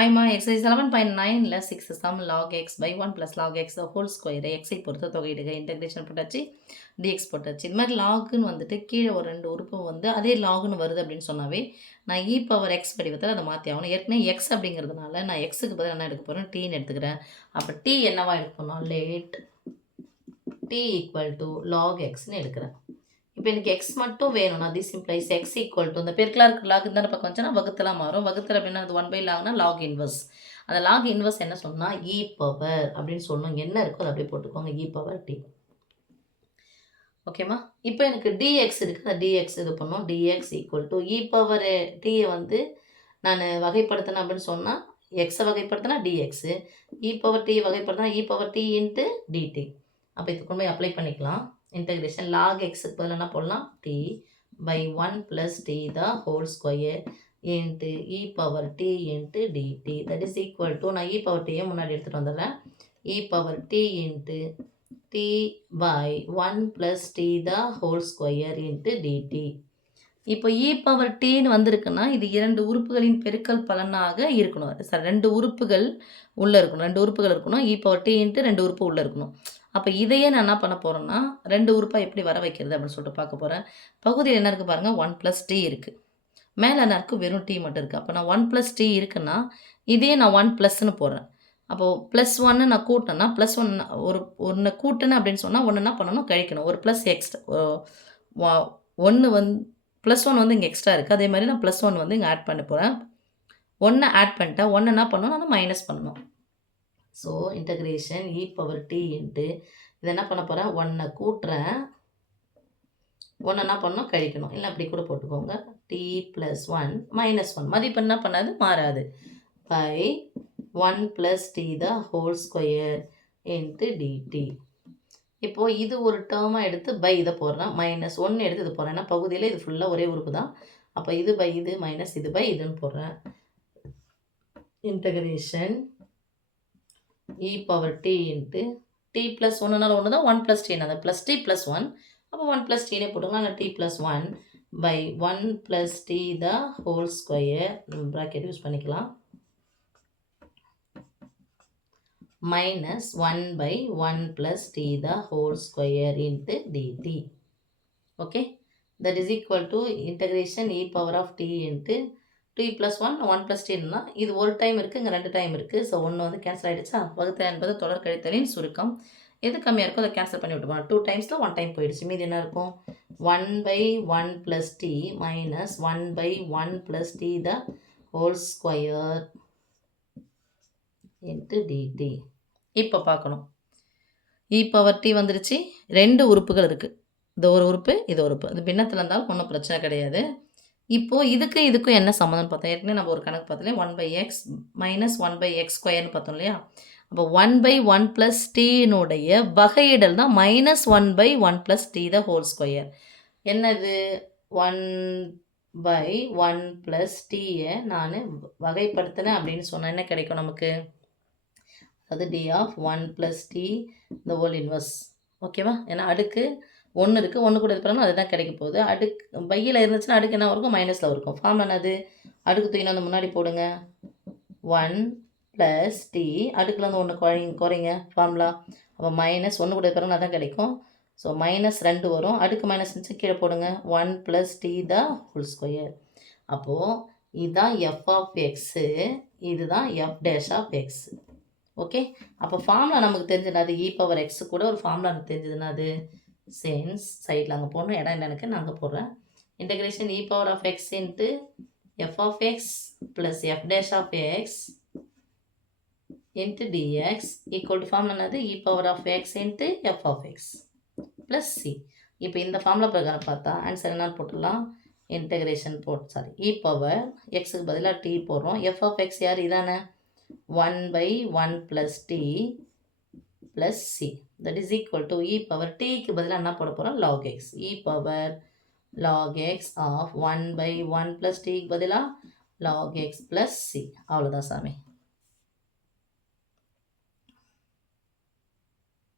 ஆயிமா exercise 11.9ல 6 sum log x by 1 plus log x the whole square எக்ஸை பொறுத்து தொகையிடுக integration போட்டாச்சு dx போட்டாச்சு. இது மாதிரி லாகுன்னு வந்துட்டு கீழே ஒரு 2 உறுப்பு வந்து அதே லாகுன்னு வருது அப்படின்னு சொன்னாவே நான் இ பவர் எக்ஸ் வடிவத்தில் அதை மாற்றி ஆகணும். ஏற்கனவே எக்ஸ் அப்படிங்கிறதுனால நான் எக்ஸுக்கு பதில் என்ன எடுக்க போகிறேன், டீன்னு எடுத்துக்கிறேன். அப்போ டி என்னவா எடுக்கணும், let T equal to log எக்ஸ்ன்னு எடுக்கிறேன். இப்போ எனக்கு எக்ஸ் மட்டும் வேணும்னா this implies X equal to இந்த பெருக்கலா இருக்கிற லாக் இந்த பக்கம் வந்துச்சுன்னா வகுத்தலாம் மாறும். வகுத்தல் அப்படின்னா அது 1 பை லாக்னா லாக் இன்வர்ஸ். அந்த லாக் இன்வர்ஸ் என்ன சொன்னால் இ பவர் அப்படின்னு சொல்லணும். என்ன இருக்கோ அதை அப்படியே போட்டுக்கோங்க, இ பவர் டி. ஓகேம்மா. இப்போ எனக்கு டிஎக்ஸ் இருக்குது, அந்த டிஎக்ஸ் இது பண்ணோம். D X equal to E power டியை வந்து நான் வகைப்படுத்தினேன் அப்படின்னு சொன்னால் எக்ஸை வகைப்படுத்தினா டிஎக்ஸு, இ பவர் டி வகைப்படுத்தினா E power D into D T. அப்போ இதுக்கு கொண்டு போய் அப்ளை பண்ணிக்கலாம். integration log x பதில் என்ன போடலாம், t by 1 plus t the whole square into e power t into dt that is equal to நான் e power t முன்னாடி எடுத்துட்டு வந்துடுறேன், e power t into t by 1 plus t the whole square into dt. இப்போ e power tன்னு வந்திருக்குன்னா இது 2 உறுப்புகளின் பெருக்கல் பலனாக இருக்கணும். சார் 2 உறுப்புகள் உள்ளே இருக்கணும், 2 உறுப்புகள் இருக்கணும், e power t into 2 உறுப்பு உள்ளே இருக்கணும். அப்போ இதையே நான் என்ன பண்ண போகிறேன்னா 2 உறுப்பாக எப்படி வர வைக்கிறது அப்படின்னு சொல்லிட்டு பார்க்க போகிறேன். பகுதியில் என்ன இருக்குது பாருங்கள், 1 + t இருக்குது. மேலே என்ன இருக்குது, வெறும் t மட்டும் இருக்குது. அப்போ நான் 1 + t இருக்குன்னா இதையே நான் 1+ன்னு போடுறேன். அப்போது +1 நான் கூட்டினேன்னா +1 ஒன்று கூட்டினேன் அப்படின்னு சொன்னால் ஒன்று என்ன பண்ணணும், கழிக்கணும். ஒரு ப்ளஸ் எக்ஸ்ட்ரா ஒன்று வந்து +1 வந்து இங்கே எக்ஸ்ட்ரா இருக்குது. அதே மாதிரி நான் +1 வந்து இங்கே ஆட் பண்ண போகிறேன். 1 ஆட் பண்ணிட்டேன், 1 என்ன பண்ணணும், நான் மைனஸ் பண்ணணும். ஸோ இன்டகிரேஷன் இ பவர் டி இன்ட்டு இதை என்ன பண்ண போகிறேன், 1 கூட்டுறேன், 1 என்ன பண்ணணும், கழிக்கணும். இல்லை அப்படி கூட போட்டுக்கோங்க, டி + 1 - 1 மதிப்பு என்ன பண்ணாது, மாறாது, by 1 + t the whole square into dt. இப்போது இது ஒரு டேர்மாக எடுத்து பை இதை போடுறேன், -1 எடுத்து இது போடுறேன். ஏன்னா பகுதியில் இது ஃபுல்லாக ஒரே உறுப்பு தான். அப்போ இது பை இது மைனஸ் இது பை இதுன்னு போடுறேன். Integration e power t into t + 1னால 1 தான், 1 + t அது +t + 1. அப்போ 1 + tனே போட்டுக்கலாம், இல்லை t + 1 by 1 + t the whole square bracket use பண்ணிக்கலாம், -1 by 1 + t the whole square into dt. Okay, that is equal to integration e power of t into t + 1 1 + tன்னா இது ஒரு time இருக்குது, இங்கே 2 டைம் இருக்குது. ஸோ 1 வந்து கேன்சல் ஆகிடுச்சா. வகுத்தல் என்பது தொடர் கழித்தலின் சுருக்கம். எது கம்மியாக இருக்கோ அதை கேன்சல் பண்ணி விட்டுப்போம். 2 டைம்ஸில் 1 டைம் போயிடுச்சு. மீதி என்ன இருக்கும், 1 by 1 + t minus 1 by 1 + t the whole square into dt. இப்போ பார்க்கணும், இ பவர் டி வந்துடுச்சு, 2 உறுப்புகள் இருக்குது. இது ஒரு உறுப்பு, இது ஒரு உறுப்பு. அது பின்னத்தில் இருந்தாலும் ஒன்றும் பிரச்சனை கிடையாது. இப்போது இதுக்கும் என்ன சம்மந்தம்னு பார்த்தோம். ஏற்கனவே நம்ம ஒரு கணக்கு பார்த்தோம், 1/x - 1/x² பார்த்தோம் இல்லையா. அப்போ 1/1 + tனுடைய வகையிடல் தான் -1/1 + t the whole square. என்னது, 1/1 + tயை நான் வகைப்படுத்தினேன் அப்படின்னு சொன்னால் என்ன கிடைக்கும் நமக்கு, அது d of 1 + t the whole inverse. ஓகேவா. ஏன்னா அடுக்கு 1 இருக்குது, 1 கூட இருக்கிறோம்னா அதுதான் கிடைக்க போகுது. அடுக்கு பையில் இருந்துச்சுன்னா அடுக்கு என்ன இருக்கும், மைனஸில் இருக்கும். ஃபார்ம் என்னது, அடுக்கு தூக்கி வந்து முன்னாடி போடுங்க, 1 + t அடுக்கில் வந்து 1 குறைங்க ஃபார்முலா. அப்போ -1 கூட இருக்கிறோம்னா அதான் கிடைக்கும். ஸோ -2 வரும், அடுக்கு மைனஸ் இருந்துச்சு கீழே போடுங்க, 1 + t the whole square. அப்போது இதுதான் f of x, இதுதான் f'(x). ஓகே. அப்போ ஃபார்முலா நமக்கு தெரிஞ்சதுனாது இ பவர் எக்ஸ் கூட ஒரு ஃபார்முலா நமக்கு தெரிஞ்சதுனாது சென்ஸ் சைடில் அங்கே போடணும், இடம் இல்லை எனக்கு, நான் அங்கே போடுறேன். Integration E power of X into F of X plus f'(x) into dx equal to formula என்னது, E power of X into F of X plus C. இப்போ இந்த ஃபார்முலா பிரகாரம் பார்த்தா ஆன்சர் என்ன போட்டுடலாம், இன்டகிரேஷன் இ பவர் எக்ஸுக்கு பதிலாக D போடுறோம். எஃப் ஆஃப் எக்ஸ் யார், இதானே, 1/1 + t + c that is equal to e power tக்கு பதிலாக என்ன போட போகிறோம், log x. e power log x of 1/1 + tக்கு பதிலாக log x + c. அவ்வளோதான் சாமி.